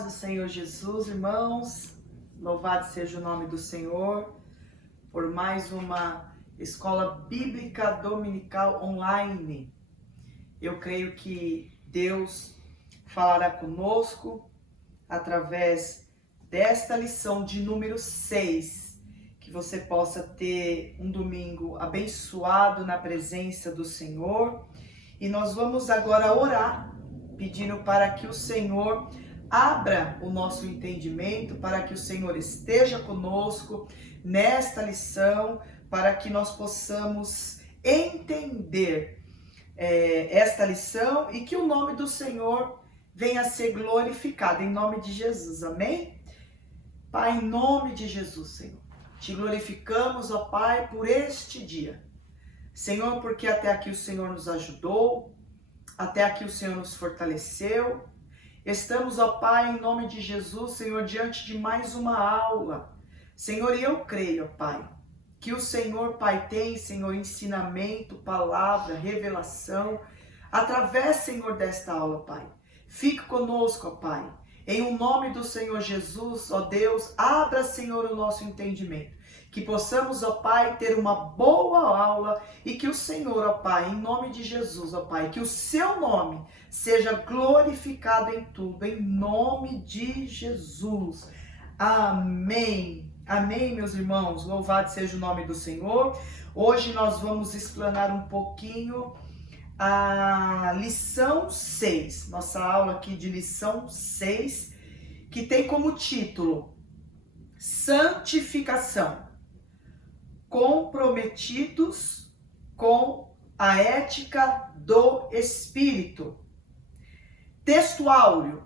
paz do Senhor Jesus, irmãos. Louvado seja o nome do Senhor por mais uma escola bíblica dominical online. Eu creio que Deus falará conosco através desta lição de número 6, que você possa ter um domingo abençoado na presença do Senhor. E nós vamos agora orar, pedindo para que o Senhor abra o nosso entendimento, para que o Senhor esteja conosco nesta lição, para que nós possamos entender esta lição e que o nome do Senhor venha a ser glorificado, em nome de Jesus, amém? Pai, em nome de Jesus, Senhor, te glorificamos, ó Pai, por este dia. Senhor, porque até aqui o Senhor nos ajudou, até aqui o Senhor nos fortaleceu. Estamos, ó Pai, em nome de Jesus, Senhor, diante de mais uma aula. Senhor, e eu creio, ó Pai, que o Senhor, Pai, tem, Senhor, ensinamento, palavra, revelação, através, Senhor, desta aula, Pai. Fique conosco, ó Pai. Em o nome do Senhor Jesus, ó Deus, abra, Senhor, o nosso entendimento. Que possamos, ó Pai, ter uma boa aula e que o Senhor, ó Pai, em nome de Jesus, ó Pai, que o seu nome seja glorificado em tudo, em nome de Jesus. Amém. Amém, meus irmãos. Louvado seja o nome do Senhor. Hoje nós vamos explanar um pouquinho a lição 6, nossa aula aqui de lição 6, que tem como título Santificação. Comprometidos com a ética do Espírito. Texto áureo.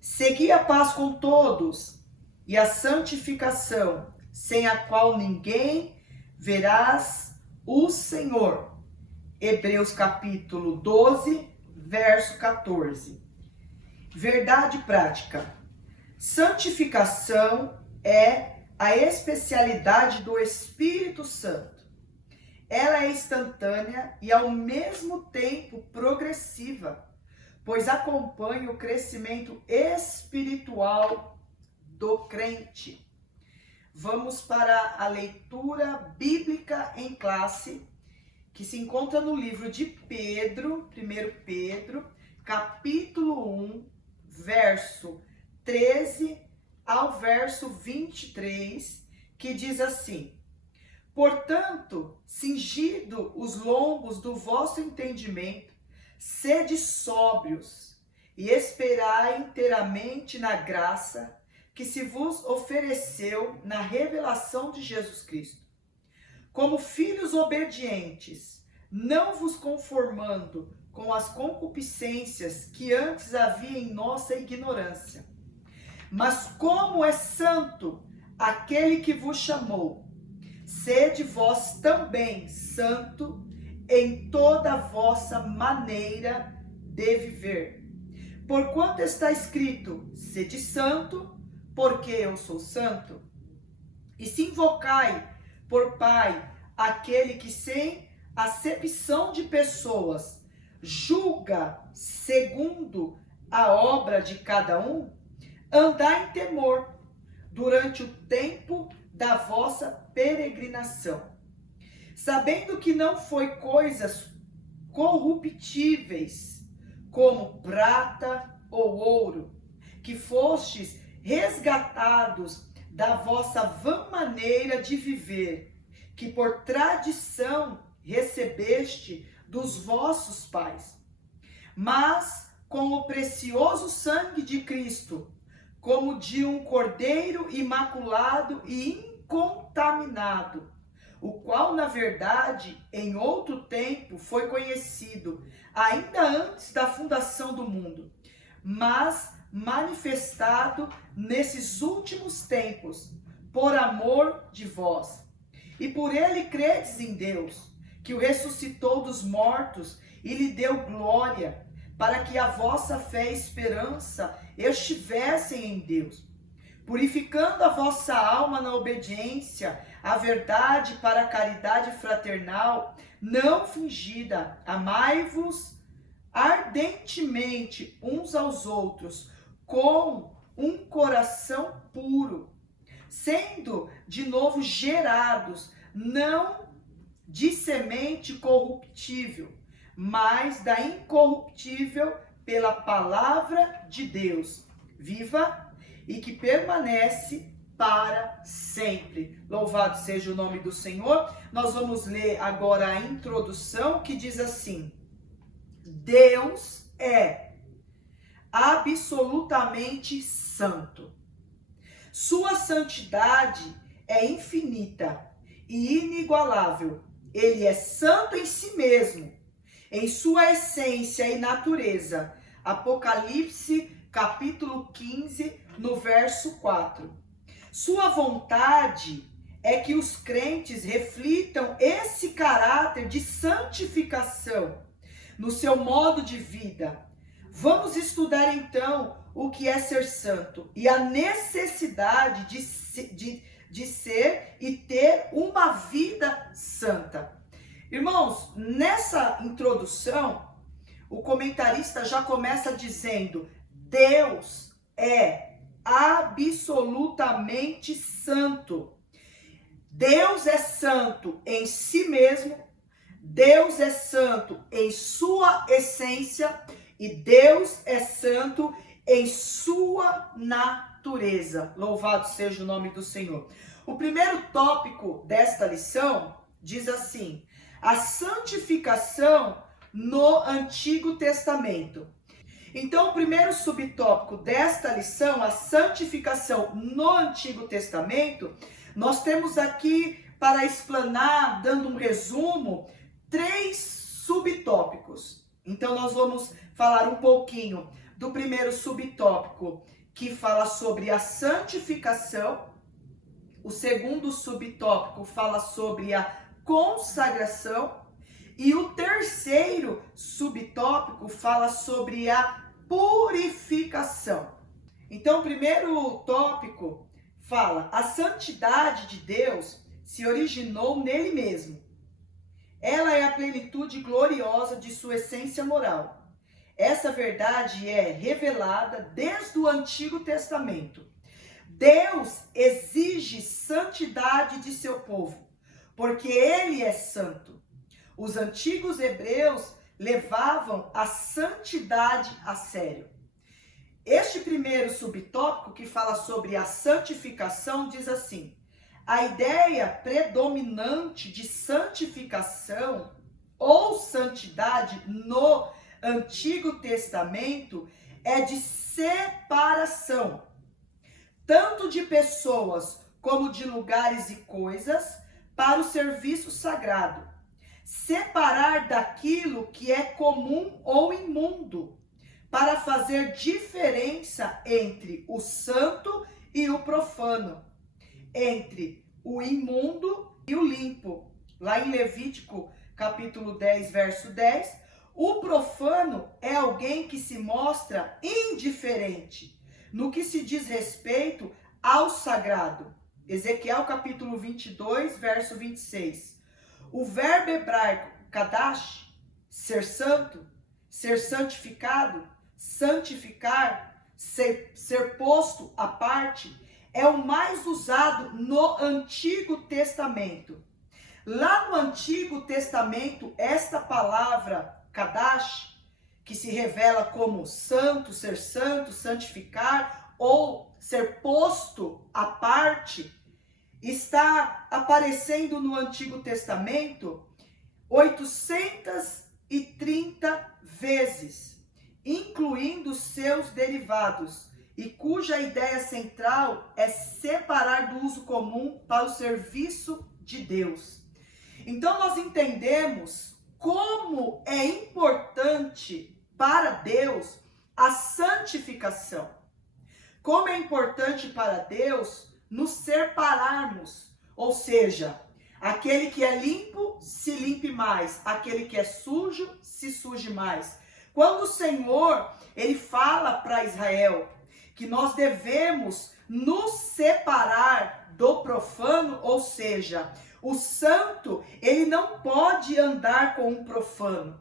Segui a paz com todos e a santificação, sem a qual ninguém verás o Senhor. Hebreus capítulo 12, verso 14. Verdade prática. Santificação é a especialidade do Espírito Santo. Ela é instantânea e ao mesmo tempo progressiva, pois acompanha o crescimento espiritual do crente. Vamos para a leitura bíblica em classe, que se encontra no livro de Pedro, 1 Pedro, capítulo 1, verso 13 ao verso 23, que diz assim: Portanto, cingido os lombos do vosso entendimento, sede sóbrios e esperai inteiramente na graça que se vos ofereceu na revelação de Jesus Cristo. Como filhos obedientes, não vos conformando com as concupiscências que antes havia em nossa ignorância. Mas como é santo aquele que vos chamou, sede vós também santo em toda a vossa maneira de viver. Porquanto está escrito, sede santo, porque eu sou santo. E se invocai por Pai aquele que sem acepção de pessoas julga segundo a obra de cada um, andai em temor durante o tempo da vossa peregrinação, sabendo que não foi coisas corruptíveis, como prata ou ouro, que fostes resgatados da vossa vã maneira de viver, que por tradição recebeste dos vossos pais, mas com o precioso sangue de Cristo, como de um cordeiro imaculado e incontaminado, o qual, na verdade, em outro tempo foi conhecido, ainda antes da fundação do mundo, mas manifestado nesses últimos tempos, por amor de vós. E por ele credes em Deus, que o ressuscitou dos mortos e lhe deu glória, para que a vossa fé e esperança estivessem em Deus, purificando a vossa alma na obediência à verdade para a caridade fraternal, não fingida. Amai-vos ardentemente uns aos outros, com um coração puro, sendo de novo gerados, não de semente corruptível, mas da incorruptível pela palavra de Deus, viva e que permanece para sempre. Louvado seja o nome do Senhor. Nós vamos ler agora a introdução que diz assim: Deus é absolutamente santo. Sua santidade é infinita e inigualável. Ele é santo em si mesmo, em sua essência e natureza. Apocalipse, capítulo 15, no verso 4. Sua vontade é que os crentes reflitam esse caráter de santificação no seu modo de vida. Vamos estudar então o que é ser santo e a necessidade de ser e ter uma vida santa. Irmãos, nessa introdução, o comentarista já começa dizendo: Deus é absolutamente santo. Deus é santo em si mesmo, Deus é santo em sua essência e Deus é santo em sua natureza. Louvado seja o nome do Senhor. O primeiro tópico desta lição diz assim: a santificação no Antigo Testamento. Então, o primeiro subtópico desta lição, a santificação no Antigo Testamento, nós temos aqui, para explanar, dando um resumo, 3 subtópicos. Então, nós vamos falar um pouquinho do primeiro subtópico, que fala sobre a santificação. O segundo subtópico fala sobre a consagração. E o terceiro subtópico fala sobre a purificação. Então, o primeiro tópico fala: a santidade de Deus se originou nele mesmo. Ela é a plenitude gloriosa de sua essência moral. Essa verdade é revelada desde o Antigo Testamento. Deus exige santidade de seu povo, porque ele é santo. Os antigos hebreus levavam a santidade a sério. Este primeiro subtópico, que fala sobre a santificação, diz assim: a ideia predominante de santificação ou santidade no Antigo Testamento é de separação, tanto de pessoas como de lugares e coisas, para o serviço sagrado. Separar daquilo que é comum ou imundo, para fazer diferença entre o santo e o profano, entre o imundo e o limpo. Lá em Levítico, capítulo 10, verso 10, o profano é alguém que se mostra indiferente no que se diz respeito ao sagrado. Ezequiel, capítulo 22, verso 26. O verbo hebraico kadash, ser santo, ser santificado, santificar, ser posto à parte, é o mais usado no Antigo Testamento. Lá no Antigo Testamento, esta palavra kadash, que se revela como santo, ser santo, santificar ou ser posto à parte, está aparecendo no Antigo Testamento 830 vezes, incluindo seus derivados, e cuja ideia central é separar do uso comum para o serviço de Deus. Então nós entendemos como é importante para Deus a santificação. Como é importante para Deus nos separarmos, ou seja, aquele que é limpo se limpe mais, aquele que é sujo se suje mais. Quando o Senhor, ele fala para Israel que nós devemos nos separar do profano, ou seja, o santo, ele não pode andar com um profano,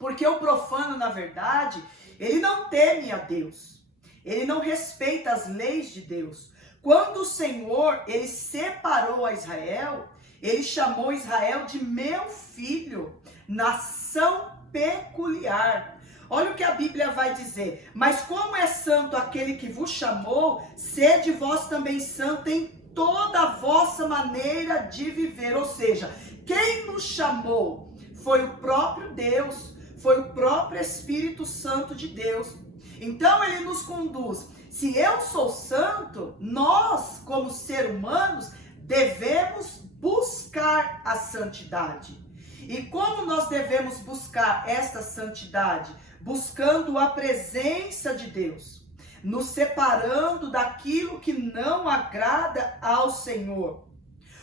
porque o profano, na verdade, ele não teme a Deus. ele não respeita as leis de Deus. Quando o Senhor, ele separou a Israel, ele chamou Israel de meu filho, nação peculiar. Olha o que a Bíblia vai dizer. Mas como é santo aquele que vos chamou, sede vós também santo em toda a vossa maneira de viver. Ou seja, quem nos chamou foi o próprio Deus, foi o próprio Espírito Santo de Deus. Então ele nos conduz. Se eu sou santo, nós, como seres humanos, devemos buscar a santidade. E como nós devemos buscar esta santidade? Buscando a presença de Deus, nos separando daquilo que não agrada ao Senhor.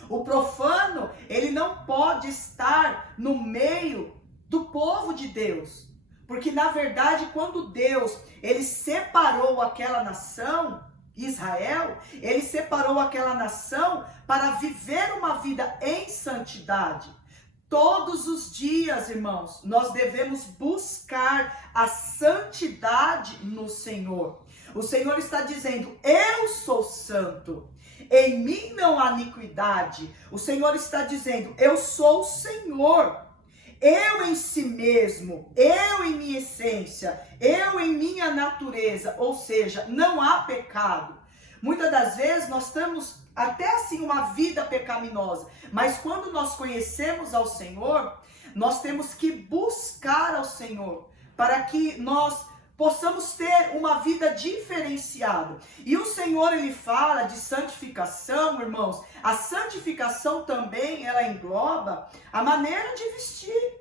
O profano, ele não pode estar no meio do povo de Deus, porque na verdade quando Deus, ele separou aquela nação, Israel, ele separou aquela nação para viver uma vida em santidade. Todos os dias, irmãos, nós devemos buscar a santidade no Senhor. O Senhor está dizendo, eu sou santo, em mim não há iniquidade. O Senhor está dizendo, eu sou o Senhor, eu em si mesmo, eu em minha essência, eu em minha natureza, ou seja, não há pecado. Muitas das vezes nós temos até assim uma vida pecaminosa, mas quando nós conhecemos ao Senhor, nós temos que buscar ao Senhor, para que nós possamos ter uma vida diferenciada. E o Senhor, ele fala de santificação, irmãos. A santificação também, ela engloba a maneira de vestir.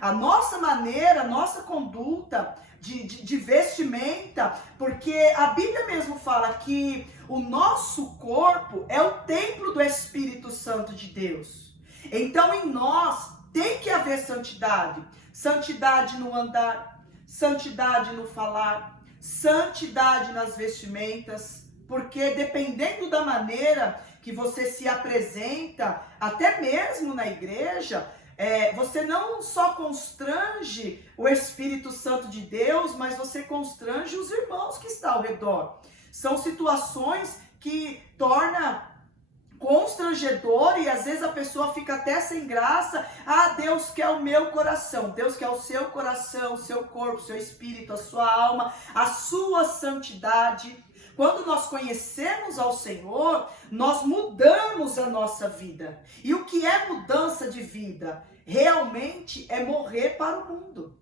A nossa maneira, a nossa conduta de vestimenta, porque a Bíblia mesmo fala que o nosso corpo é o templo do Espírito Santo de Deus. Então em nós tem que haver santidade. Santidade no andar, santidade no falar, santidade nas vestimentas, porque dependendo da maneira que você se apresenta, até mesmo na igreja, você não só constrange o Espírito Santo de Deus, mas você constrange os irmãos que estão ao redor. São situações que tornam constrangedor e às vezes a pessoa fica até sem graça. Ah, Deus quer o meu coração. Deus quer o seu coração, o seu corpo, o seu espírito, a sua alma, a sua santidade. Quando nós conhecemos ao Senhor, nós mudamos a nossa vida. E o que é mudança de vida? Realmente é morrer para o mundo.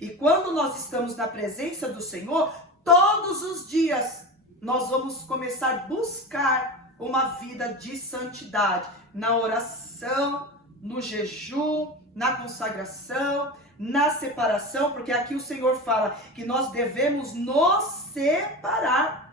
E quando nós estamos na presença do Senhor, todos os dias nós vamos começar a buscar uma vida de santidade. Na oração, no jejum, na consagração, na separação, porque aqui o Senhor fala que nós devemos nos separar.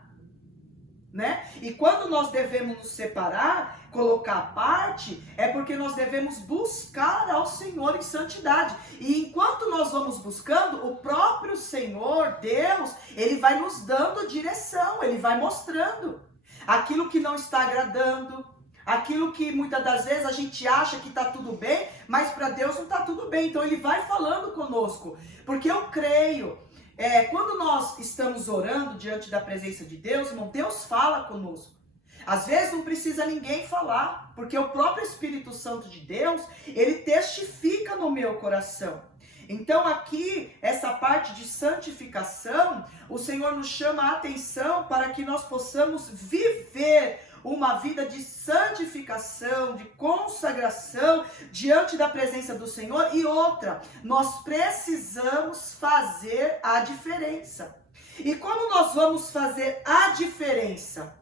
Né? E quando nós devemos nos separar, colocar à parte, é porque nós devemos buscar ao Senhor em santidade. E enquanto nós vamos buscando, o próprio Senhor, Deus, ele vai nos dando direção, ele vai mostrando aquilo que não está agradando, aquilo que muitas das vezes a gente acha que está tudo bem, mas para Deus não está tudo bem. Então ele vai falando conosco, porque eu creio. Quando nós estamos orando diante da presença de Deus, irmão, Deus fala conosco. Às vezes não precisa ninguém falar, porque o próprio Espírito Santo de Deus, ele testifica no meu coração. Então aqui, essa parte de santificação, o Senhor nos chama a atenção para que nós possamos viver uma vida de santificação, de consagração diante da presença do Senhor. E outra, nós precisamos fazer a diferença. E como nós vamos fazer a diferença?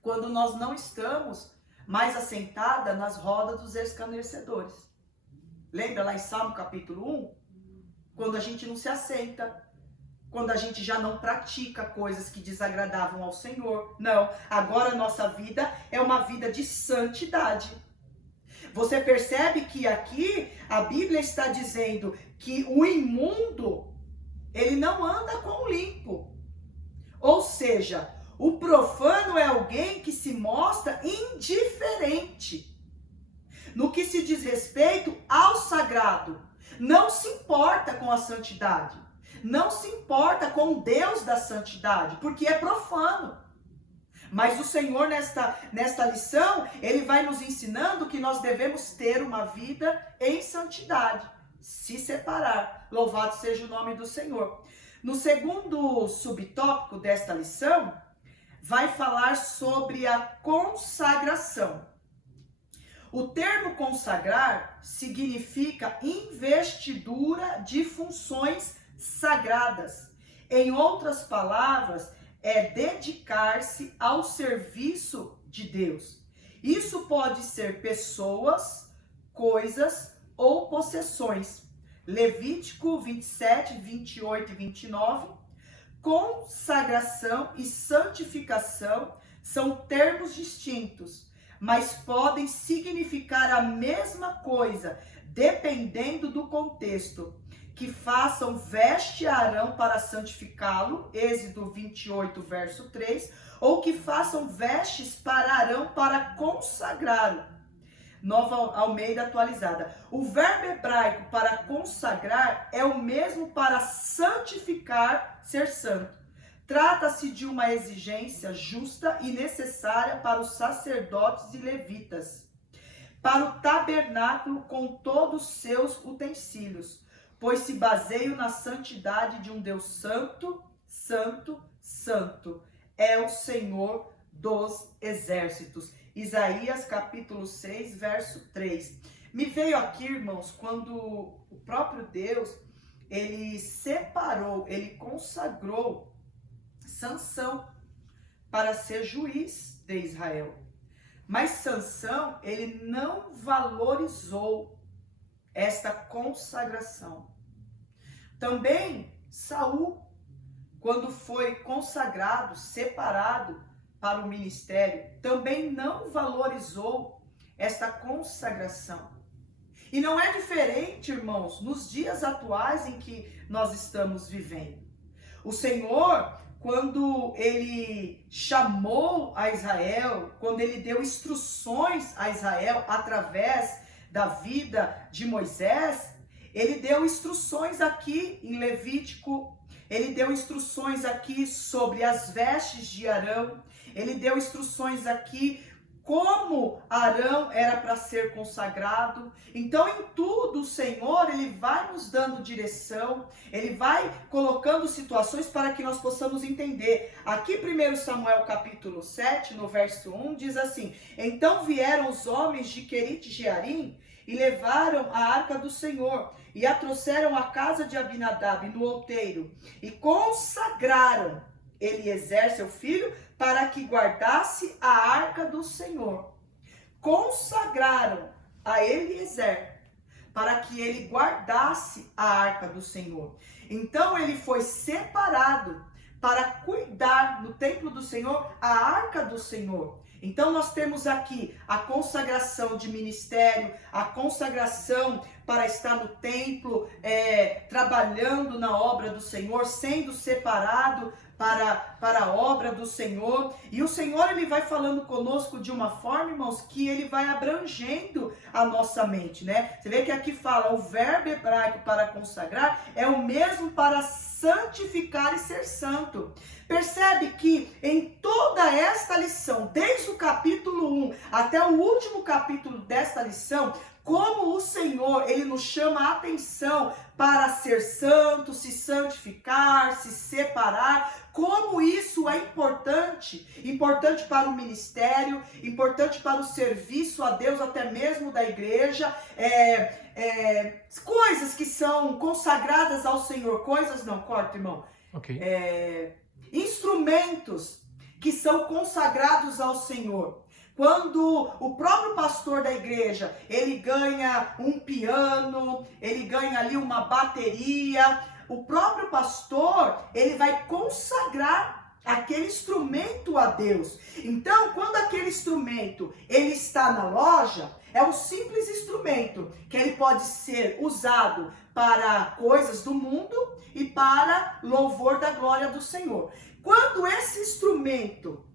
Quando nós não estamos mais assentada nas rodas dos escarnecedores. Lembra lá em Salmo capítulo 1? Quando a gente não se assenta, quando a gente já não pratica coisas que desagradavam ao Senhor. Não, agora a nossa vida é uma vida de santidade. Você percebe que aqui a Bíblia está dizendo que o imundo, ele não anda com o limpo. Ou seja, o profano é alguém que se mostra indiferente no que se diz respeito ao sagrado. Não se importa com a santidade. não se importa com o Deus da santidade, porque é profano. Mas o Senhor, nesta lição, Ele vai nos ensinando que nós devemos ter uma vida em santidade, se separar. Louvado seja o nome do Senhor. No segundo subtópico desta lição, vai falar sobre a consagração. O termo consagrar significa investidura de funções sagradas. Em outras palavras, é dedicar-se ao serviço de Deus. Isso pode ser pessoas, coisas ou possessões. Levítico 27, 28 e 29. Consagração e santificação são termos distintos, mas podem significar a mesma coisa, dependendo do contexto. Que façam veste a Arão para santificá-lo, Êxodo 28, verso 3, ou que façam vestes para Arão para consagrá-lo. Nova Almeida atualizada. O verbo hebraico para consagrar é o mesmo para santificar, ser santo. Trata-se de uma exigência justa e necessária para os sacerdotes e levitas, para o tabernáculo com todos os seus utensílios, pois se baseiam na santidade de um Deus santo, santo, santo. É o Senhor dos exércitos. Isaías capítulo 6, verso 3. Me veio aqui, irmãos, quando o próprio Deus, Ele separou, Ele consagrou Sansão para ser juiz de Israel. Mas Sansão, ele não valorizou esta consagração. Também Saul, quando foi consagrado, separado para o ministério, também não valorizou esta consagração. E não é diferente, irmãos, nos dias atuais em que nós estamos vivendo. O Senhor, quando Ele chamou a Israel, quando Ele deu instruções a Israel através da vida de Moisés, Ele deu instruções aqui em Levítico, Ele deu instruções aqui sobre as vestes de Arão, Ele deu instruções aqui como Arão era para ser consagrado. Então, em tudo, o Senhor, Ele vai nos dando direção, Ele vai colocando situações para que nós possamos entender. Aqui, 1 Samuel capítulo 7, no verso 1, diz assim: Então vieram os homens de Querite Jearim e levaram a arca do Senhor, e a trouxeram à casa de Abinadab, no outeiro, e consagraram Eliezer, seu filho, para que guardasse a arca do Senhor. Consagraram a Eliezer para que ele guardasse a arca do Senhor. Então ele foi separado para cuidar no templo do Senhor a arca do Senhor. Então nós temos aqui a consagração de ministério, a consagração para estar no templo, trabalhando na obra do Senhor, sendo separado para a obra do Senhor. E o Senhor, Ele vai falando conosco de uma forma, irmãos, que Ele vai abrangendo a nossa mente, né? Você vê que aqui fala, o verbo hebraico para consagrar é o mesmo para santificar e ser santo. Percebe que em toda esta lição, desde o capítulo 1 até o último capítulo desta lição, como o Senhor, Ele nos chama a atenção para ser santo, se santificar, se separar, como isso é importante para o ministério, importante para o serviço a Deus, até mesmo da igreja, coisas que são consagradas ao Senhor, coisas não, corta, irmão, instrumentos que são consagrados ao Senhor. Quando o próprio pastor da igreja, ele ganha um piano, ele ganha ali uma bateria, o próprio pastor, ele vai consagrar aquele instrumento a Deus. Então, quando aquele instrumento, ele está na loja, é um simples instrumento, que ele pode ser usado para coisas do mundo e para louvor da glória do Senhor. Quando esse instrumento,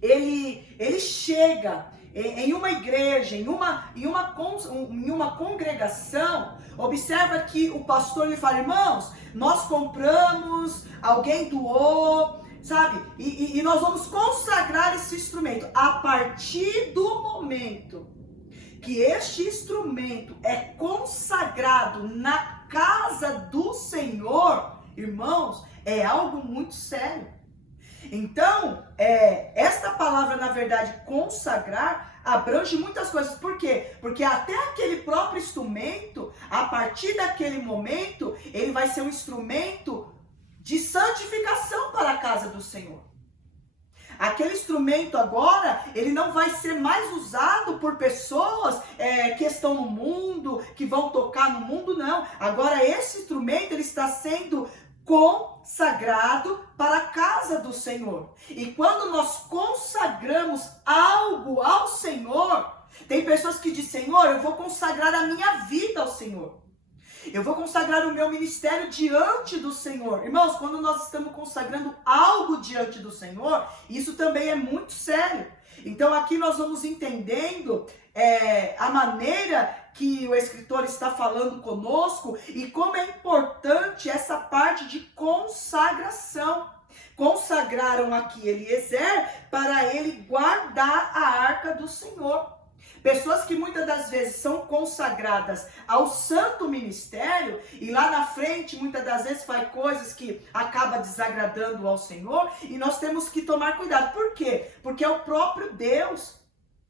ele chega em uma igreja, em uma congregação, observa que o pastor lhe fala: irmãos, nós compramos, alguém doou, sabe? E nós vamos consagrar esse instrumento. A partir do momento que este instrumento é consagrado na casa do Senhor, irmãos, é algo muito sério. Então, esta palavra, na verdade, consagrar, abrange muitas coisas. Por quê? Porque até aquele próprio instrumento, a partir daquele momento, ele vai ser um instrumento de santificação para a casa do Senhor. Aquele instrumento agora, ele não vai ser mais usado por pessoas que estão no mundo, que vão tocar no mundo, não. Agora esse instrumento, ele está sendo consagrado para a casa do Senhor. E quando nós consagramos algo ao Senhor, tem pessoas que dizem: Senhor, eu vou consagrar a minha vida ao Senhor. Eu vou consagrar o meu ministério diante do Senhor. Irmãos, quando nós estamos consagrando algo diante do Senhor, isso também é muito sério. Então aqui nós vamos entendendo a maneira que o escritor está falando conosco e como é importante essa parte de consagração. Consagraram aqui Eliezer para ele guardar a arca do Senhor. Pessoas que muitas das vezes são consagradas ao santo ministério e lá na frente muitas das vezes faz coisas que acaba desagradando ao Senhor, e nós temos que tomar cuidado. Por quê? Porque é o próprio Deus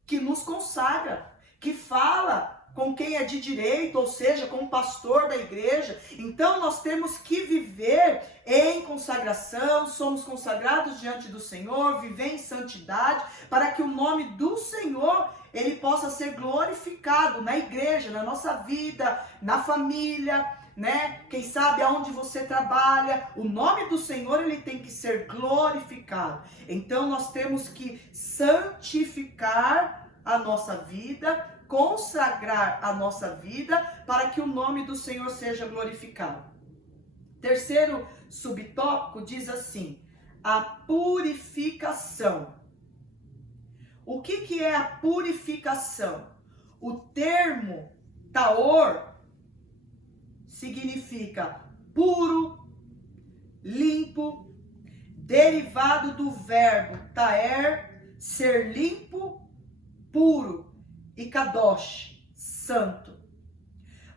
que nos consagra, que fala com quem é de direito, ou seja, com o pastor da igreja. Então nós temos que viver em consagração, somos consagrados diante do Senhor, viver em santidade, para que o nome do Senhor, ele possa ser glorificado na igreja, na nossa vida, na família, né? Quem sabe aonde você trabalha, o nome do Senhor, ele tem que ser glorificado. Então nós temos que santificar a nossa vida, consagrar a nossa vida para que o nome do Senhor seja glorificado. Terceiro subtópico diz assim: a purificação. O que é a purificação? O termo taor significa puro, limpo, derivado do verbo taer, ser limpo, puro, e kadosh, santo.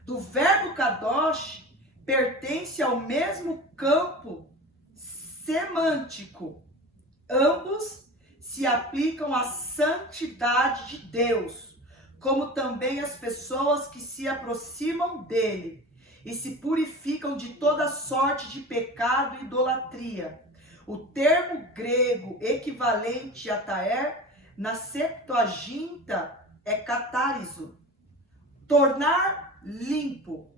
Do verbo kadosh pertence ao mesmo campo semântico. Ambos se aplicam à santidade de Deus, como também as pessoas que se aproximam dele e se purificam de toda sorte de pecado e idolatria. O termo grego equivalente a taer na Septuaginta é catáriso, tornar limpo,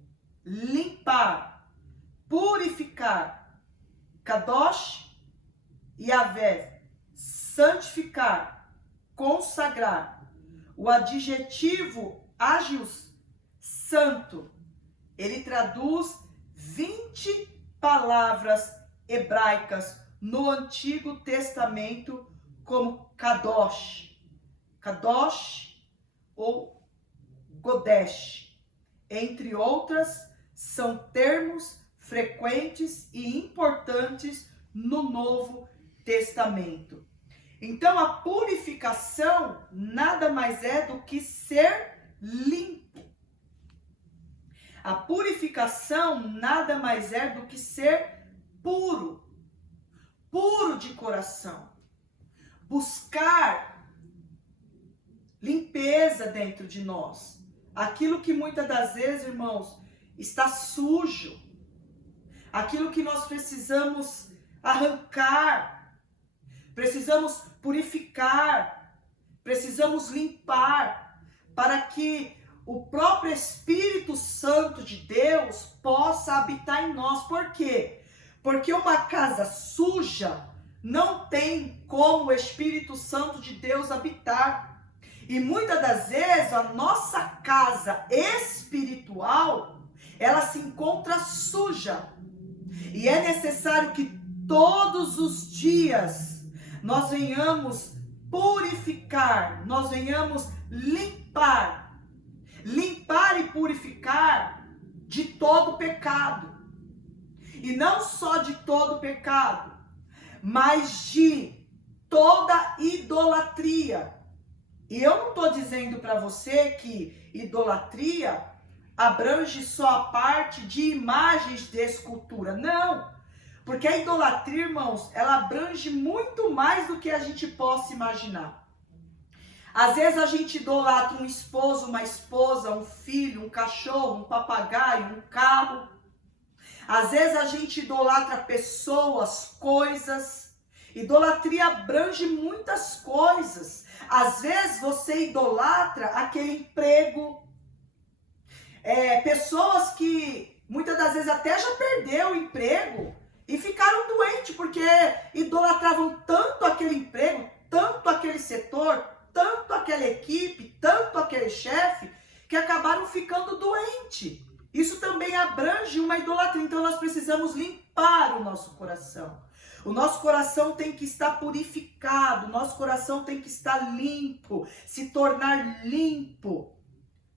limpar, purificar. Kadosh, Yavé, santificar, consagrar. O adjetivo agios, santo, ele traduz 20 palavras hebraicas no Antigo Testamento como Kadosh. Kadosh ou Kodesh, entre outras, são termos frequentes e importantes no Novo Testamento. Então, a purificação nada mais é do que ser limpo. A purificação nada mais é do que ser puro, puro de coração. Buscar limpeza dentro de nós. Aquilo que muitas das vezes, irmãos, está sujo. Aquilo que nós precisamos arrancar. Precisamos purificar. Precisamos limpar. Para que o próprio Espírito Santo de Deus possa habitar em nós. Por quê? Porque uma casa suja não tem como o Espírito Santo de Deus habitar. E muitas das vezes a nossa casa espiritual, ela se encontra suja. E é necessário que todos os dias nós venhamos purificar, nós venhamos limpar e purificar de todo pecado. E não só de todo pecado, mas de toda idolatria. E eu não estou dizendo para você que idolatria abrange só a parte de imagens de escultura. Não, porque a idolatria, irmãos, ela abrange muito mais do que a gente possa imaginar. Às vezes a gente idolatra um esposo, uma esposa, um filho, um cachorro, um papagaio, um carro. Às vezes a gente idolatra pessoas, coisas. Idolatria abrange muitas coisas. Às vezes você idolatra aquele emprego. Pessoas que muitas das vezes até já perdeu o emprego e ficaram doentes porque idolatravam tanto aquele emprego, tanto aquele setor, tanto aquela equipe, tanto aquele chefe, que acabaram ficando doentes. Isso também abrange uma idolatria. Então nós precisamos limpar o nosso coração. O nosso coração tem que estar purificado, o nosso coração tem que estar limpo, se tornar limpo,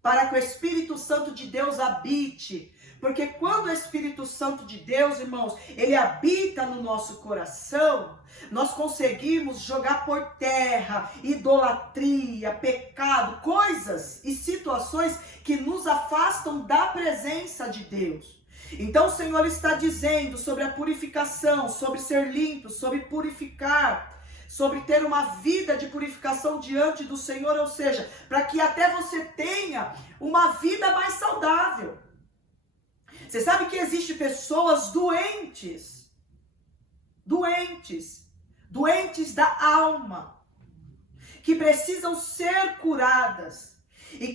para que o Espírito Santo de Deus habite. Porque quando o Espírito Santo de Deus, irmãos, ele habita no nosso coração, nós conseguimos jogar por terra idolatria, pecado, coisas e situações que nos afastam da presença de Deus. Então o Senhor está dizendo sobre a purificação, sobre ser limpo, sobre purificar, sobre ter uma vida de purificação diante do Senhor, ou seja, para que até você tenha uma vida mais saudável. Você sabe que existem pessoas doentes da alma, que precisam ser curadas. E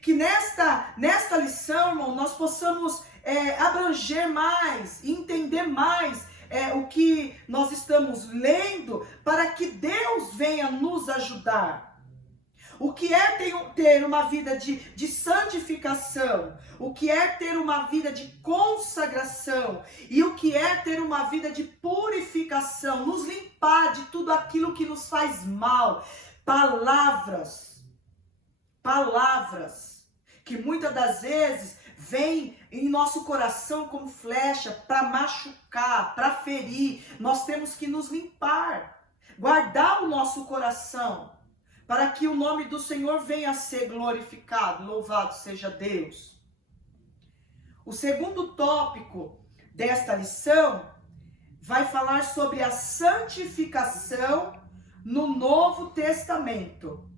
que nesta lição, irmão, nós possamos abranger mais, entender mais o que nós estamos lendo, para que Deus venha nos ajudar. O que é ter uma vida de santificação? O que é ter uma vida de consagração? E o que é ter uma vida de purificação? Nos limpar de tudo aquilo que nos faz mal. Palavras que muitas das vezes vêm em nosso coração como flecha para machucar, para ferir. Nós temos que nos limpar, guardar o nosso coração, para que o nome do Senhor venha a ser glorificado. Louvado seja Deus. O segundo tópico desta lição vai falar sobre a santificação no Novo Testamento.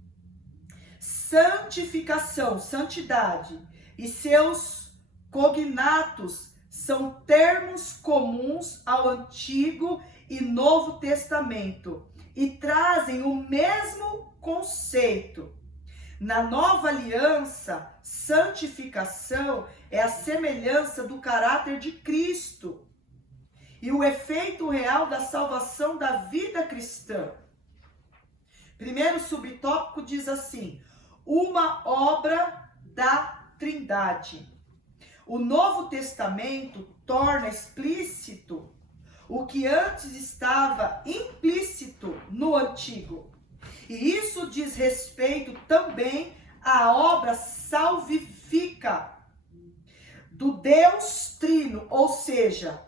Santificação, santidade e seus cognatos são termos comuns ao Antigo e Novo Testamento e trazem o mesmo conceito. Na Nova Aliança, santificação é a semelhança do caráter de Cristo e o efeito real da salvação da vida cristã. Primeiro subtópico diz assim: uma obra da Trindade. O Novo Testamento torna explícito o que antes estava implícito no Antigo. E isso diz respeito também à obra salvífica do Deus Trino, ou seja,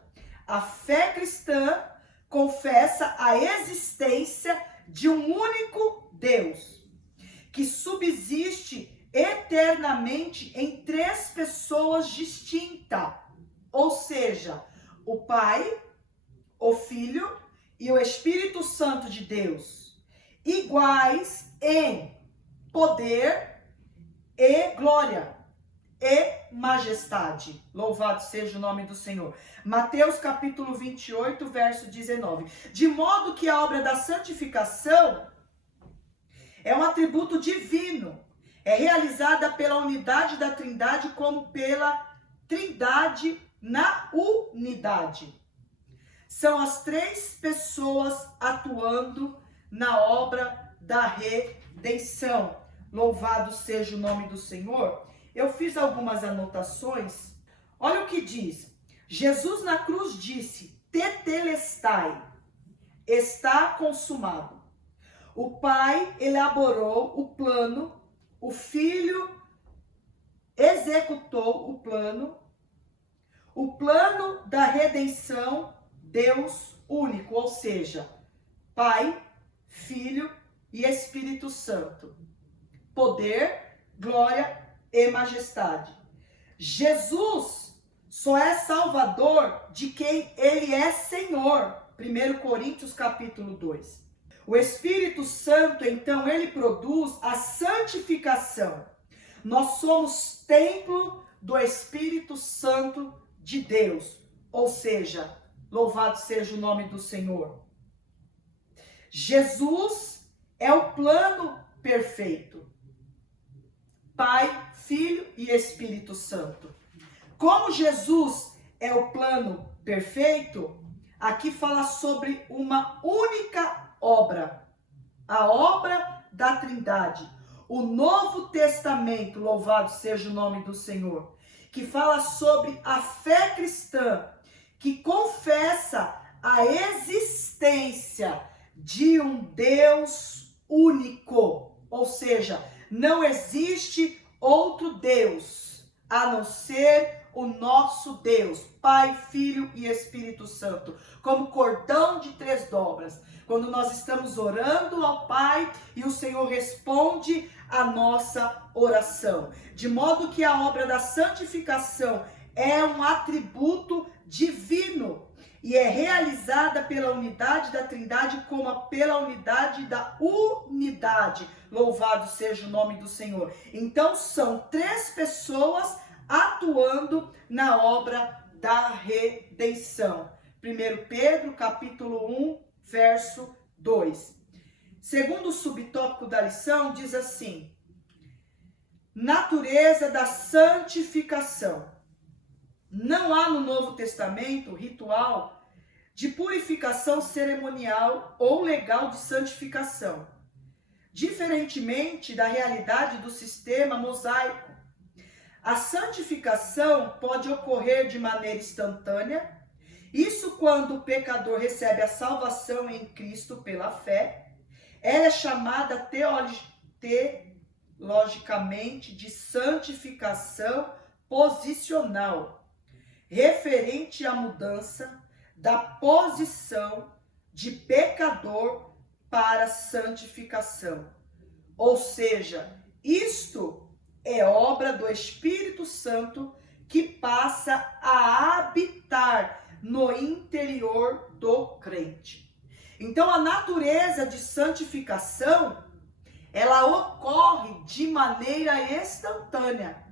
a fé cristã confessa a existência de um único Deus, que subsiste eternamente em três pessoas distintas, ou seja, o Pai, o Filho e o Espírito Santo de Deus, iguais em poder e glória e majestade. Louvado seja o nome do Senhor. Mateus capítulo 28, verso 19. De modo que a obra da santificação é um atributo divino, é realizada pela unidade da Trindade como pela Trindade na unidade. São as três pessoas atuando na obra da redenção. Louvado seja o nome do Senhor. Eu fiz algumas anotações. Olha o que diz. Jesus na cruz disse: tetelestai, está consumado. O Pai elaborou o plano, o Filho executou o plano da redenção, Deus único, ou seja, Pai, Filho e Espírito Santo. Poder, glória e majestade. Jesus só é Salvador de quem Ele é Senhor. 1 Coríntios capítulo 2. O Espírito Santo, então, Ele produz a santificação. Nós somos templo do Espírito Santo de Deus. Ou seja, louvado seja o nome do Senhor. Jesus é o plano perfeito. Pai, Filho e Espírito Santo. Como Jesus é o plano perfeito, aqui fala sobre uma única obra. A obra da Trindade. O Novo Testamento, louvado seja o nome do Senhor, que fala sobre a fé cristã, que confessa a existência de um Deus único. Ou seja, não existe outro Deus a não ser o nosso Deus, Pai, Filho e Espírito Santo, como cordão de 3 dobras. Quando nós estamos orando ao Pai e o Senhor responde a nossa oração. De modo que a obra da santificação é um atributo divino e é realizada pela unidade da Trindade como pela unidade da unidade. Louvado seja o nome do Senhor. Então são 3 pessoas atuando na obra da redenção. 1 Pedro capítulo 1, verso 2. Segundo subtópico da lição, diz assim: natureza da santificação. Não há no Novo Testamento ritual de purificação cerimonial ou legal de santificação, diferentemente da realidade do sistema mosaico. A santificação pode ocorrer de maneira instantânea, isso quando o pecador recebe a salvação em Cristo pela fé. Ela é chamada teologicamente de santificação posicional, referente à mudança da posição de pecador para santificação. Ou seja, isto é obra do Espírito Santo que passa a habitar no interior do crente. Então, a natureza de santificação, ela ocorre de maneira instantânea.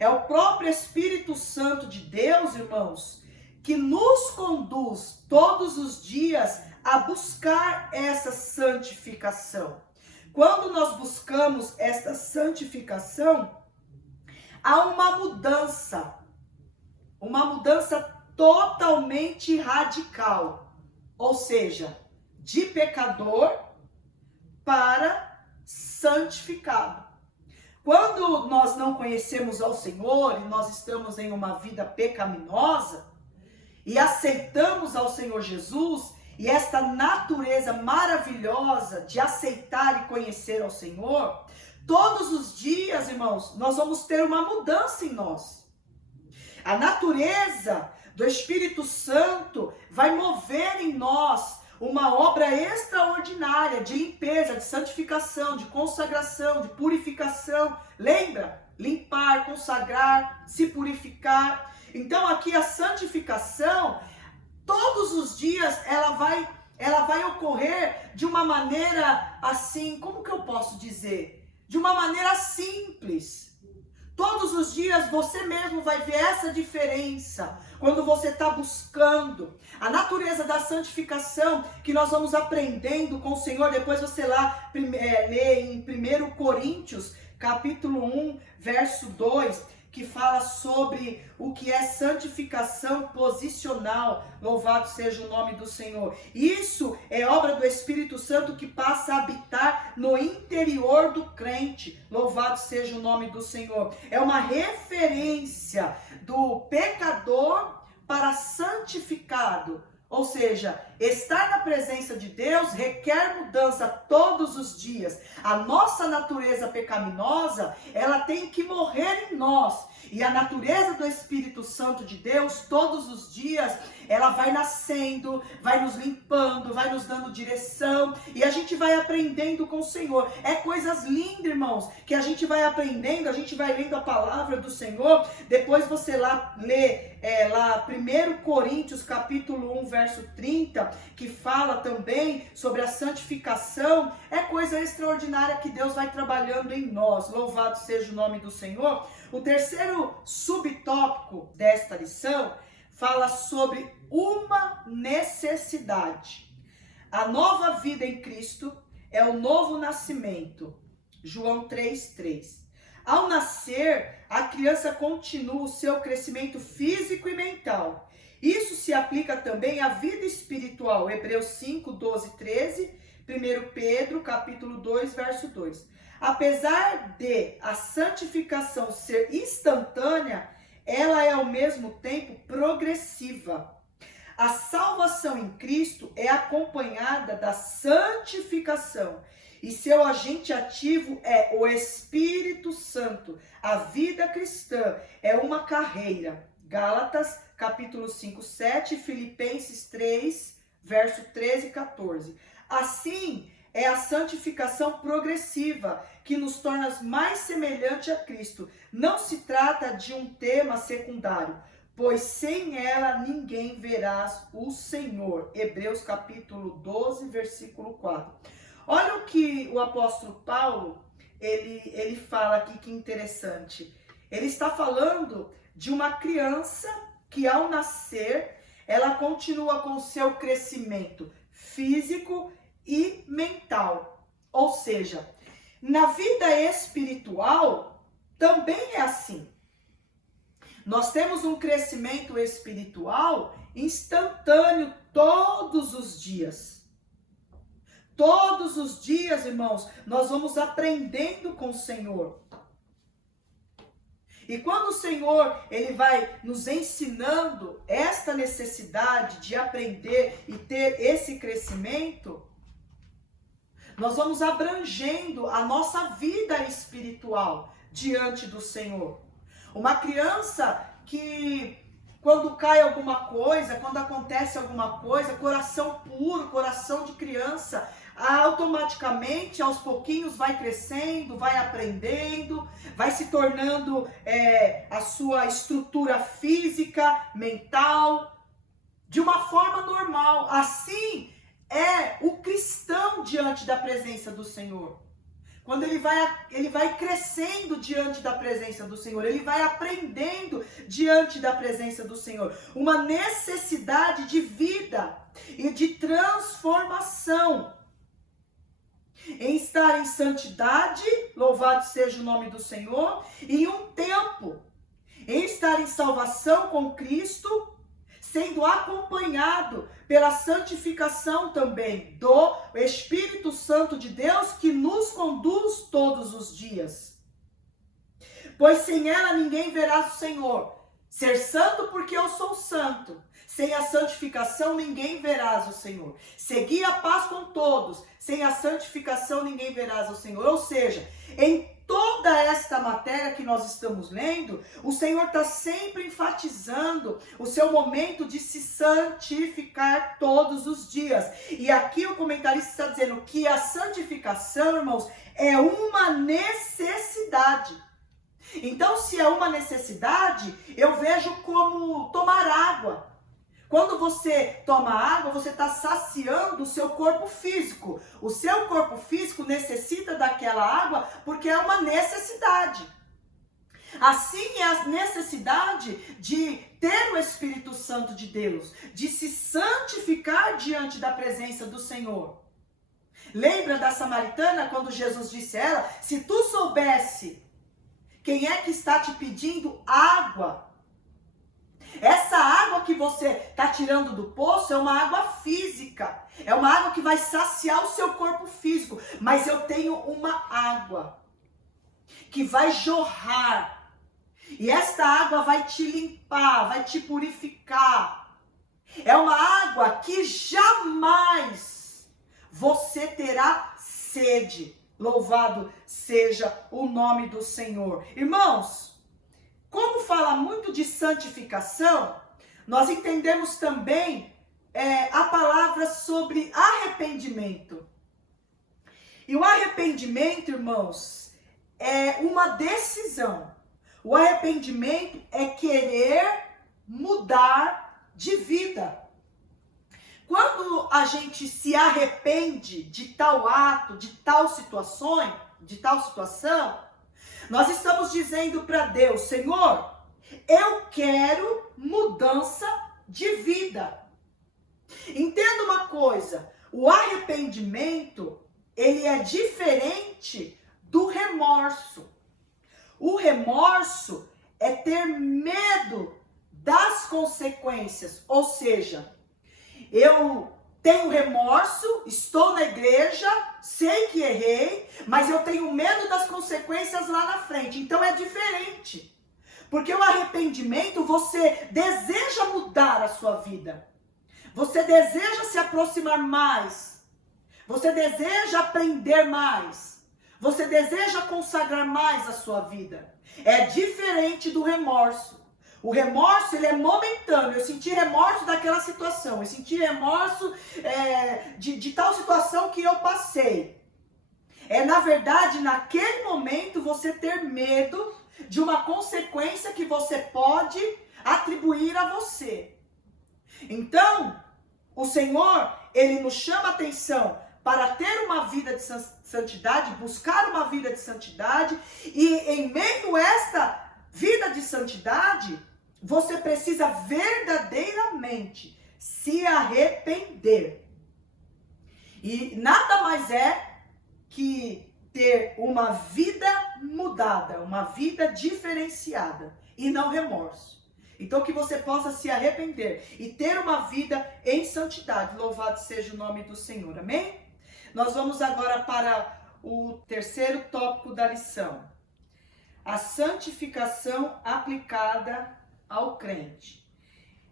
É o próprio Espírito Santo de Deus, irmãos, que nos conduz todos os dias a buscar essa santificação. Quando nós buscamos esta santificação, há uma mudança totalmente radical, ou seja, de pecador para santificado. Quando nós não conhecemos ao Senhor e nós estamos em uma vida pecaminosa e aceitamos ao Senhor Jesus, e esta natureza maravilhosa de aceitar e conhecer ao Senhor, todos os dias, irmãos, nós vamos ter uma mudança em nós. A natureza do Espírito Santo vai mover em nós uma obra extraordinária de limpeza, de santificação, de consagração, de purificação. Lembra? Limpar, consagrar, se purificar. Então aqui a santificação, todos os dias ela vai ocorrer de uma maneira assim, como que eu posso dizer? De uma maneira simples. Todos os dias você mesmo vai ver essa diferença quando você está buscando a natureza da santificação que nós vamos aprendendo com o Senhor. Depois você lá lê em 1 Coríntios capítulo 1, verso 2, que fala sobre o que é santificação posicional. Louvado seja o nome do Senhor. Isso é obra do Espírito Santo que passa a habitar no interior do crente. Louvado seja o nome do Senhor. É uma referência do pecador para santificado. Ou seja, Estar na presença de Deus requer mudança todos os dias. A nossa natureza pecaminosa, ela tem que morrer em nós. E a natureza do Espírito Santo de Deus, todos os dias, ela vai nascendo, vai nos limpando, vai nos dando direção. E a gente vai aprendendo com o Senhor. É coisas lindas, irmãos, que a gente vai aprendendo, a gente vai lendo a palavra do Senhor. Depois você lá lê, lá 1 Coríntios capítulo 1, verso 30, que fala também sobre a santificação. É coisa extraordinária que Deus vai trabalhando em nós. Louvado seja o nome do Senhor. O terceiro subtópico desta lição fala sobre uma necessidade. A nova vida em Cristo é o novo nascimento. João 3:3. Ao nascer, a criança continua o seu crescimento físico e mental. Isso se aplica também à vida espiritual. Hebreus 5:12-13, 1 Pedro capítulo 2, verso 2. Apesar de a santificação ser instantânea, ela é ao mesmo tempo progressiva. A salvação em Cristo é acompanhada da santificação e seu agente ativo é o Espírito Santo. A vida cristã é uma carreira. Gálatas capítulo 5:7, Filipenses 3, verso 13 e 14. Assim, é a santificação progressiva que nos torna mais semelhante a Cristo. Não se trata de um tema secundário, pois sem ela ninguém verás o Senhor. Hebreus capítulo 12, versículo 4. Olha o que o apóstolo Paulo, ele fala aqui, que interessante. Ele está falando de uma criança que ao nascer, ela continua com o seu crescimento físico e mental. Ou seja, na vida espiritual também é assim. Nós temos um crescimento espiritual instantâneo todos os dias. Todos os dias, irmãos, nós vamos aprendendo com o Senhor. E quando o Senhor, ele vai nos ensinando esta necessidade de aprender e ter esse crescimento, nós vamos abrangendo a nossa vida espiritual diante do Senhor. Uma criança que, quando cai alguma coisa, quando acontece alguma coisa, coração puro, coração de criança, automaticamente, aos pouquinhos, vai crescendo, vai aprendendo, vai se tornando a sua estrutura física, mental, de uma forma normal. Assim é o cristão diante da presença do Senhor. Quando ele vai crescendo diante da presença do Senhor, ele vai aprendendo diante da presença do Senhor. Uma necessidade de vida e de transformação. Em estar em santidade, louvado seja o nome do Senhor, e um tempo em estar em salvação com Cristo, sendo acompanhado pela santificação também do Espírito Santo de Deus, que nos conduz todos os dias. Pois sem ela ninguém verá o Senhor. Ser santo porque eu sou santo. Sem a santificação ninguém verás o Senhor. Seguir a paz com todos. Sem a santificação ninguém verás o Senhor. Ou seja, em toda esta matéria que nós estamos lendo, o Senhor está sempre enfatizando o seu momento de se santificar todos os dias. E aqui o comentarista está dizendo que a santificação, irmãos, é uma necessidade. Então, se é uma necessidade, eu vejo como tomar água. Quando você toma água, você está saciando o seu corpo físico. O seu corpo físico necessita daquela água porque é uma necessidade. Assim é a necessidade de ter o Espírito Santo de Deus, de se santificar diante da presença do Senhor. Lembra da samaritana quando Jesus disse a ela: se tu soubesse quem é que está te pedindo água, essa água que você está tirando do poço é uma água física. É uma água que vai saciar o seu corpo físico. Mas eu tenho uma água que vai jorrar. E esta água vai te limpar, vai te purificar. É uma água que jamais você terá sede. Louvado seja o nome do Senhor. Irmãos, como fala muito de santificação, nós entendemos também a palavra sobre arrependimento. E o arrependimento, irmãos, é uma decisão. O arrependimento é querer mudar de vida. Quando a gente se arrepende de tal ato, de tal situação, nós estamos dizendo para Deus: Senhor, eu quero mudança de vida. Entenda uma coisa, o arrependimento, ele é diferente do remorso. O remorso é ter medo das consequências, ou seja, eu tenho remorso, estou na igreja, sei que errei, mas eu tenho medo das consequências lá na frente. Então é diferente. Porque o arrependimento, você deseja mudar a sua vida. Você deseja se aproximar mais. Você deseja aprender mais. Você deseja consagrar mais a sua vida. É diferente do remorso. O remorso, ele é momentâneo. Eu senti remorso daquela situação. Eu senti remorso de tal situação que eu passei. É, na verdade, naquele momento, você ter medo de uma consequência que você pode atribuir a você. Então, o Senhor, ele nos chama a atenção para ter uma vida de santidade, buscar uma vida de santidade. E em meio a esta vida de santidade, você precisa verdadeiramente se arrepender. E nada mais é que ter uma vida mudada, uma vida diferenciada e não remorso. Então que você possa se arrepender e ter uma vida em santidade. Louvado seja o nome do Senhor. Amém? Nós vamos agora para o terceiro tópico da lição. A santificação aplicada ao crente.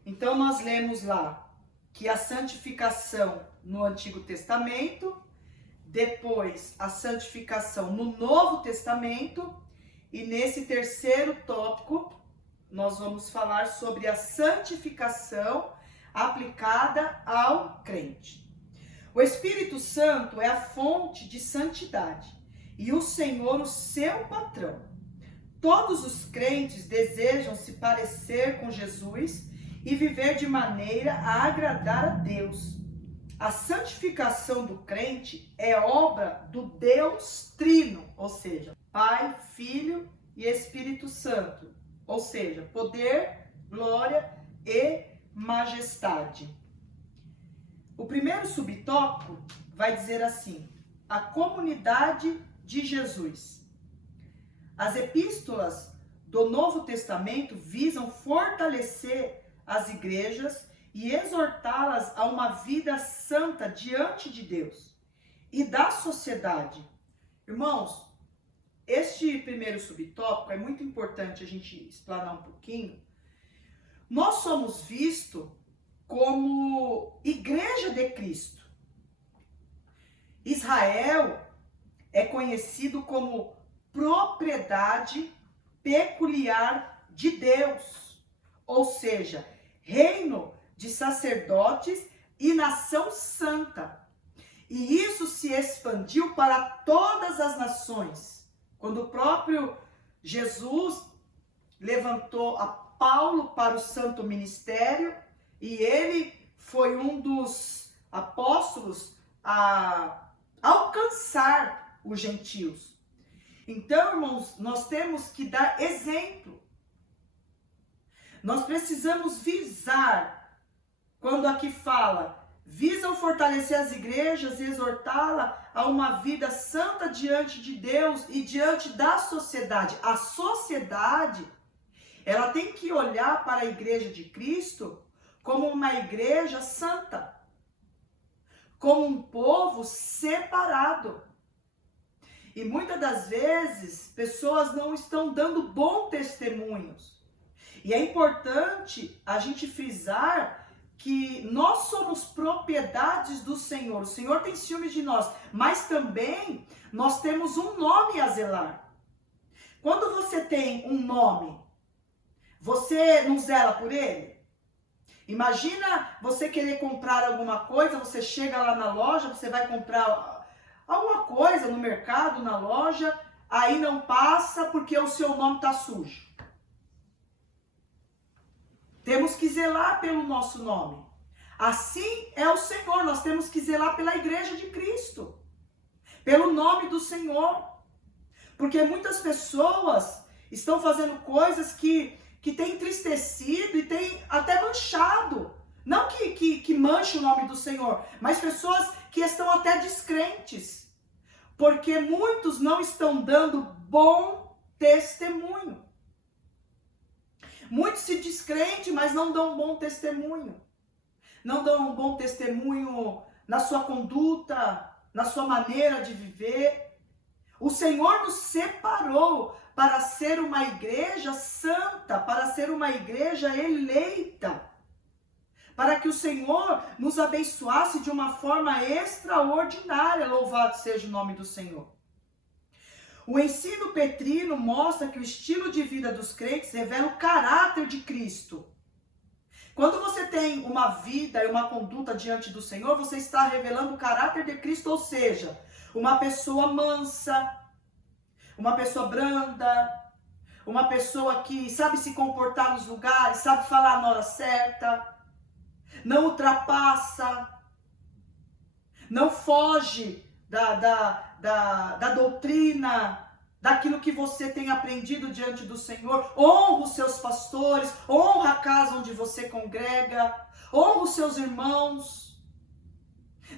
Então nós lemos lá que a santificação no Antigo Testamento, depois a santificação no Novo Testamento, e nesse terceiro tópico nós vamos falar sobre a santificação aplicada ao crente. O Espírito Santo é a fonte de santidade e o Senhor o seu patrão. Todos os crentes desejam se parecer com Jesus e viver de maneira a agradar a Deus. A santificação do crente é obra do Deus Trino, ou seja, Pai, Filho e Espírito Santo, ou seja, poder, glória e majestade. O primeiro subtópico vai dizer assim: a comunidade de Jesus. As epístolas do Novo Testamento visam fortalecer as igrejas e exortá-las a uma vida santa diante de Deus e da sociedade. Irmãos, este primeiro subtópico é muito importante a gente explanar um pouquinho. Nós somos vistos como Igreja de Cristo. Israel é conhecido como propriedade peculiar de Deus, ou seja, reino de sacerdotes e nação santa. E isso se expandiu para todas as nações. Quando o próprio Jesus levantou a Paulo para o santo ministério, e ele foi um dos apóstolos a alcançar os gentios. Então, irmãos, nós temos que dar exemplo. Nós precisamos visar, quando aqui fala, visam fortalecer as igrejas e exortá-la a uma vida santa diante de Deus e diante da sociedade. A sociedade, ela tem que olhar para a igreja de Cristo como uma igreja santa, como um povo separado. E muitas das vezes, pessoas não estão dando bons testemunhos. E é importante a gente frisar que nós somos propriedades do Senhor. O Senhor tem ciúme de nós, mas também nós temos um nome a zelar. Quando você tem um nome, você não zela por ele? Imagina você querer comprar alguma coisa, você chega lá na loja, você vai comprar alguma coisa no mercado, na loja, aí não passa porque o seu nome está sujo. Temos que zelar pelo nosso nome. Assim é o Senhor, nós temos que zelar pela igreja de Cristo, pelo nome do Senhor. Porque muitas pessoas estão fazendo coisas que têm entristecido e têm até manchado. Não que manche o nome do Senhor, mas pessoas que estão até descrentes. Porque muitos não estão dando bom testemunho. Muitos se descrentem, mas não dão um bom testemunho. Não dão um bom testemunho na sua conduta, na sua maneira de viver. O Senhor nos separou para ser uma igreja santa, para ser uma igreja eleita. Para que o Senhor nos abençoasse de uma forma extraordinária. Louvado seja o nome do Senhor. O ensino petrino mostra que o estilo de vida dos crentes revela o caráter de Cristo. Quando você tem uma vida e uma conduta diante do Senhor, você está revelando o caráter de Cristo, ou seja, uma pessoa mansa, uma pessoa branda, uma pessoa que sabe se comportar nos lugares, sabe falar na hora certa, não ultrapassa, não foge da doutrina, daquilo que você tem aprendido diante do Senhor. Honra os seus pastores, honra a casa onde você congrega, honra os seus irmãos.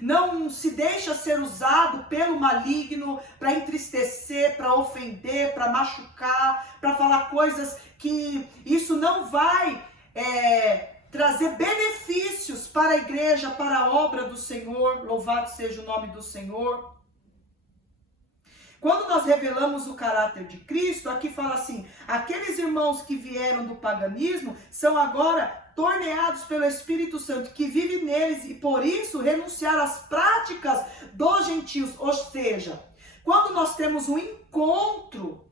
Não se deixa ser usado pelo maligno para entristecer, para ofender, para machucar, para falar coisas que isso não vai trazer benefícios para a igreja, para a obra do Senhor. Louvado seja o nome do Senhor. Quando nós revelamos o caráter de Cristo, aqui fala assim: aqueles irmãos que vieram do paganismo são agora torneados pelo Espírito Santo, que vive neles, e por isso renunciaram às práticas dos gentios. Ou seja, quando nós temos um encontro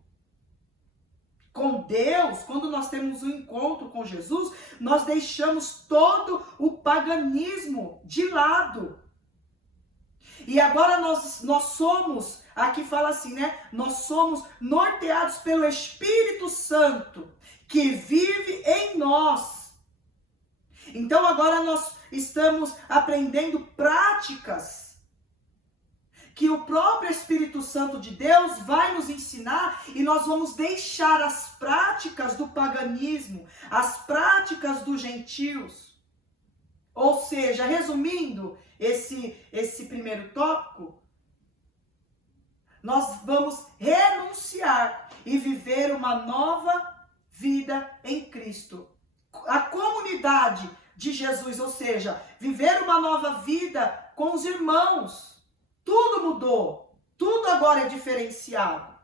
com Deus, quando nós temos um encontro com Jesus, nós deixamos todo o paganismo de lado. E agora nós somos, aqui fala assim, né? Nós somos norteados pelo Espírito Santo, que vive em nós. Então agora nós estamos aprendendo práticas que o próprio Espírito Santo de Deus vai nos ensinar, e nós vamos deixar as práticas do paganismo, as práticas dos gentios. Ou seja, resumindo esse primeiro tópico, nós vamos renunciar e viver uma nova vida em Cristo. A comunidade de Jesus, ou seja, viver uma nova vida com os irmãos. Tudo mudou, tudo agora é diferenciado.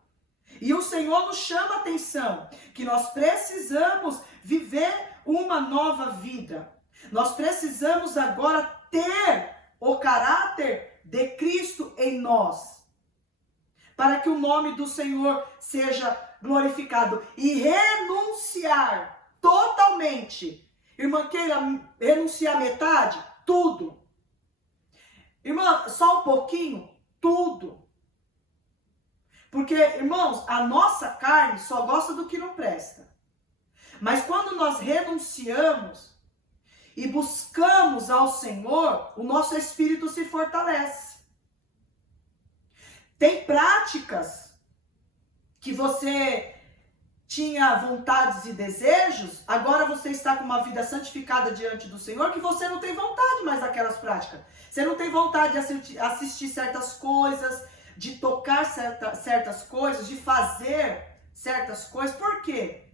E o Senhor nos chama a atenção que nós precisamos viver uma nova vida. Nós precisamos agora ter o caráter de Cristo em nós, para que o nome do Senhor seja glorificado, e renunciar totalmente. Irmã, queira renunciar metade? Tudo. Irmã, só um pouquinho? Tudo. Porque, irmãos, a nossa carne só gosta do que não presta. Mas quando nós renunciamos e buscamos ao Senhor, o nosso espírito se fortalece. Tem práticas que você tinha vontades e desejos, agora você está com uma vida santificada diante do Senhor, que você não tem vontade mais daquelas práticas. Você não tem vontade de assistir certas coisas, de tocar certas coisas, de fazer certas coisas. Por quê?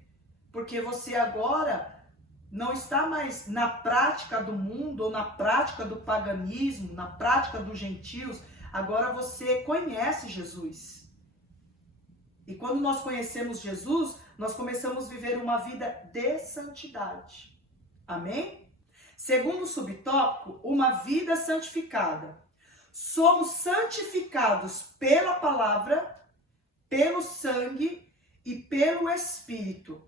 Porque você agora não está mais na prática do mundo, ou na prática do paganismo, na prática dos gentios. Agora você conhece Jesus. E quando nós conhecemos Jesus, nós começamos a viver uma vida de santidade. Amém? Segundo subtópico, uma vida santificada. Somos santificados pela palavra, pelo sangue e pelo Espírito.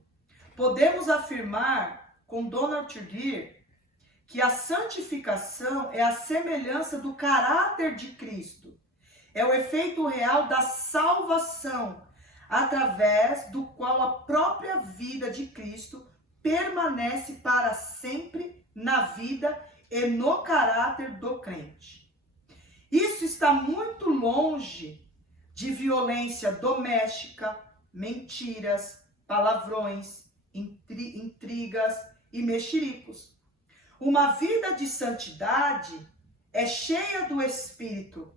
Podemos afirmar com Donald Trudgill que a santificação é a semelhança do caráter de Cristo. É o efeito real da salvação, através do qual a própria vida de Cristo permanece para sempre na vida e no caráter do crente. Isso está muito longe de violência doméstica, mentiras, palavrões, intrigas e mexericos. Uma vida de santidade é cheia do Espírito,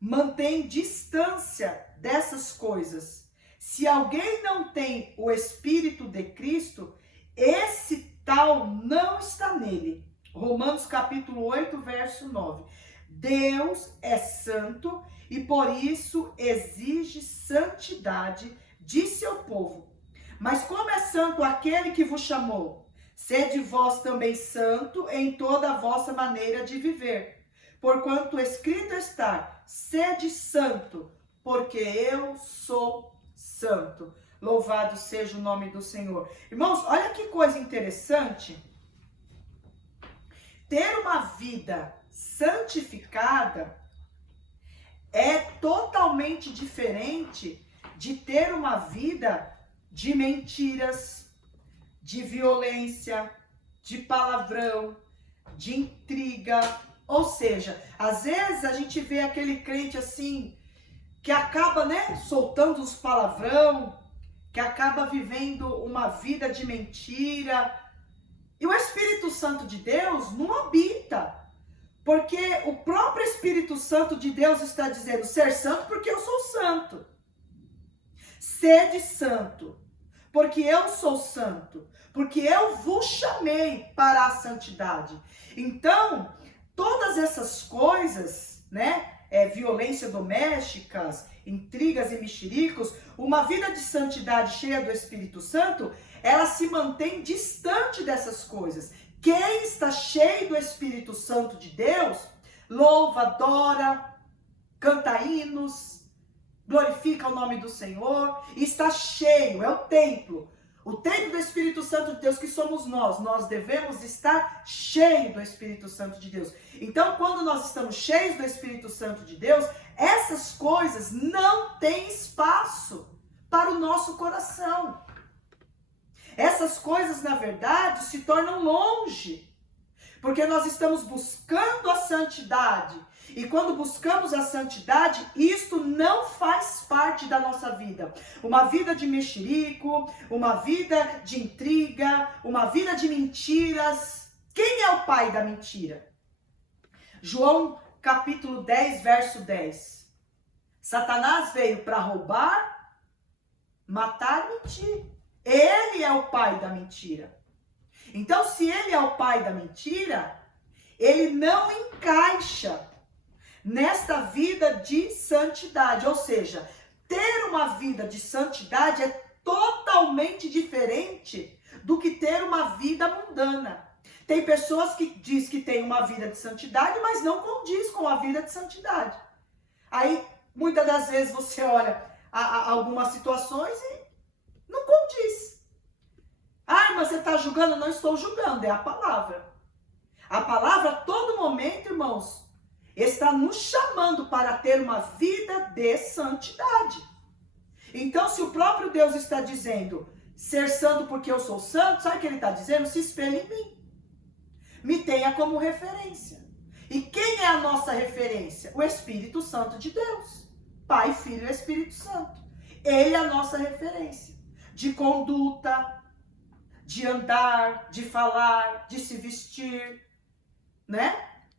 mantém distância dessas coisas. Se alguém não tem o Espírito de Cristo, esse tal não está nele. Romanos capítulo 8, verso 9. Deus é santo e por isso exige santidade de seu povo. Mas como é santo aquele que vos chamou? Sede vós também santo em toda a vossa maneira de viver. Porquanto escrito está, sede santo, porque eu sou santo. Louvado seja o nome do Senhor. Irmãos, olha que coisa interessante. Ter uma vida santificada é totalmente diferente de ter uma vida de mentiras, de violência, de palavrão, de intriga. Ou seja, às vezes a gente vê aquele crente assim, que acaba, soltando os palavrão, que acaba vivendo uma vida de mentira. E o Espírito Santo de Deus não habita. Porque o próprio Espírito Santo de Deus está dizendo, ser santo porque eu sou santo. Sede santo, porque eu sou santo. Porque eu vos chamei para a santidade. Então, todas essas coisas, violência domésticas, intrigas e mexericos, uma vida de santidade cheia do Espírito Santo, ela se mantém distante dessas coisas. Quem está cheio do Espírito Santo de Deus, louva, adora, canta hinos, glorifica o nome do Senhor, está cheio, é o templo. O templo do Espírito Santo de Deus que somos nós devemos estar cheios do Espírito Santo de Deus. Então, quando nós estamos cheios do Espírito Santo de Deus, essas coisas não têm espaço para o nosso coração. Essas coisas, na verdade, se tornam longe, porque nós estamos buscando a santidade. E quando buscamos a santidade, isto não faz parte da nossa vida. Uma vida de mexerico, uma vida de intriga, uma vida de mentiras. Quem é o pai da mentira? João capítulo 10, verso 10. Satanás veio para roubar, matar e mentir. Ele é o pai da mentira. Então, se ele é o pai da mentira, ele não encaixa nesta vida de santidade. Ou seja, ter uma vida de santidade é totalmente diferente do que ter uma vida mundana. Tem pessoas que dizem que tem uma vida de santidade, mas não condiz com a vida de santidade. Aí, muitas das vezes, você olha algumas situações e não condiz. Mas você está julgando? Não estou julgando, é a palavra. A palavra, a todo momento, irmãos, está nos chamando para ter uma vida de santidade. Então, se o próprio Deus está dizendo, ser santo porque eu sou santo, sabe o que ele está dizendo? Se espelhe em mim. Me tenha como referência. E quem é a nossa referência? O Espírito Santo de Deus. Pai, Filho e Espírito Santo. Ele é a nossa referência. De conduta, de andar, de falar, de se vestir,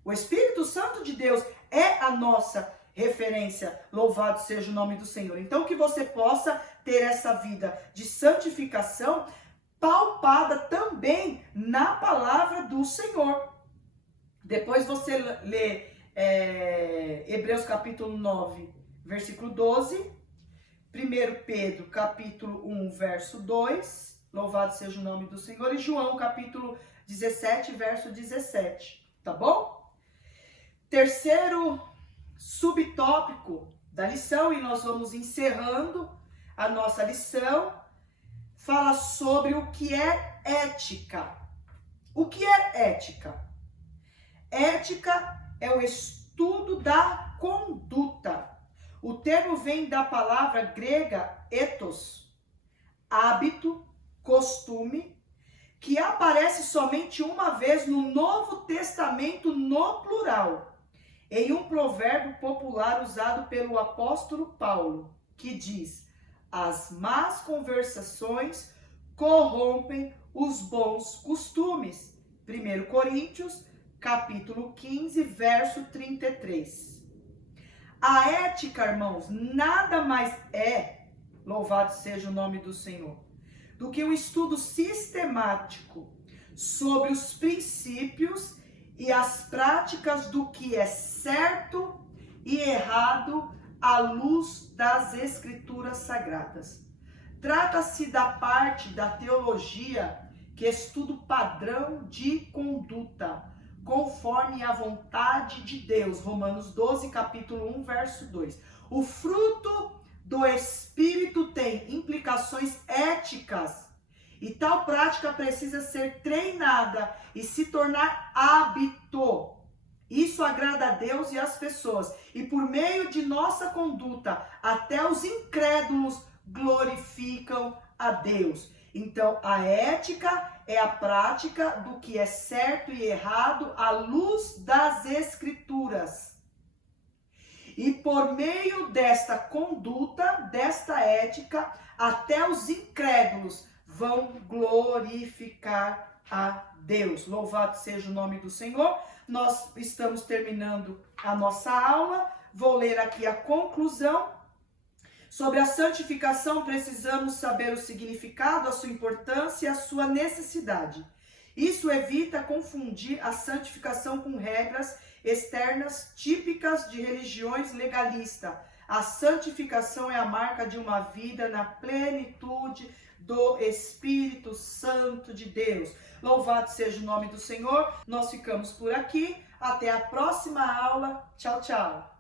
O Espírito Santo de Deus é a nossa referência. Louvado seja o nome do Senhor. Então, que você possa ter essa vida de santificação palpada também na palavra do Senhor. Depois você lê Hebreus capítulo 9, versículo 12. 1 Pedro capítulo 1, verso 2. Louvado seja o nome do Senhor. E João capítulo 17, verso 17, tá bom? Terceiro subtópico da lição, e nós vamos encerrando a nossa lição, fala sobre o que é ética. O que é ética? Ética é o estudo da conduta. O termo vem da palavra grega ethos, hábito, costume, que aparece somente uma vez no Novo Testamento no plural, em um provérbio popular usado pelo apóstolo Paulo, que diz: as más conversações corrompem os bons costumes. 1 Coríntios, capítulo 15, verso 33. A ética, irmãos, nada mais é, louvado seja o nome do Senhor, do que um estudo sistemático sobre os princípios e as práticas do que é certo e errado à luz das Escrituras Sagradas. Trata-se da parte da teologia que estuda o padrão de conduta, conforme a vontade de Deus. Romanos 12, capítulo 1, verso 2. O fruto do Espírito tem implicações éticas, e tal prática precisa ser treinada e se tornar hábito. Isso agrada a Deus e as pessoas, e por meio de nossa conduta, até os incrédulos glorificam a Deus. Então, a ética é a prática do que é certo e errado à luz das Escrituras. E por meio desta conduta, desta ética, até os incrédulos vão glorificar a Deus. Louvado seja o nome do Senhor. Nós estamos terminando a nossa aula. Vou ler aqui a conclusão. Sobre a santificação, precisamos saber o significado, a sua importância e a sua necessidade. Isso evita confundir a santificação com regras externas típicas de religiões legalistas. A santificação é a marca de uma vida na plenitude do Espírito Santo de Deus. Louvado seja o nome do Senhor. Nós ficamos por aqui. Até a próxima aula. Tchau, tchau.